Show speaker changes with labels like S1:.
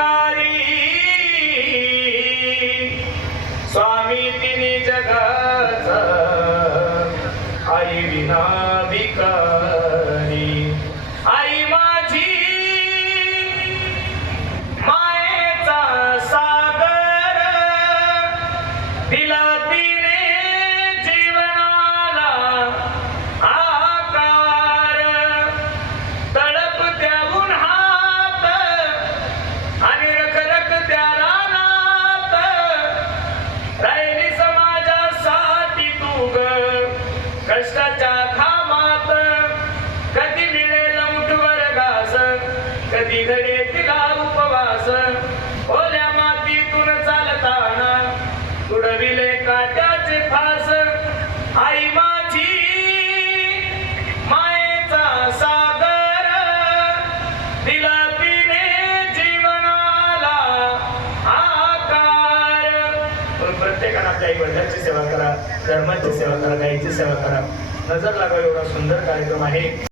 S1: अधिकारी स्वामी तिने जगाच आई विना आई माझी कधी घडे तिला उपवास. ओल्या मातीतून चालताना तुडविले काट्याचे फास. आई माझी मायेचा सागर. दिला तिने जीवनाला आकार. प्रत्येकानं आपल्या आई वडिलांची सेवा करा धर्माची सेवा करा गाईची सेवा करा. नजर लागावी एवढा सुंदर कार्यक्रम आहे.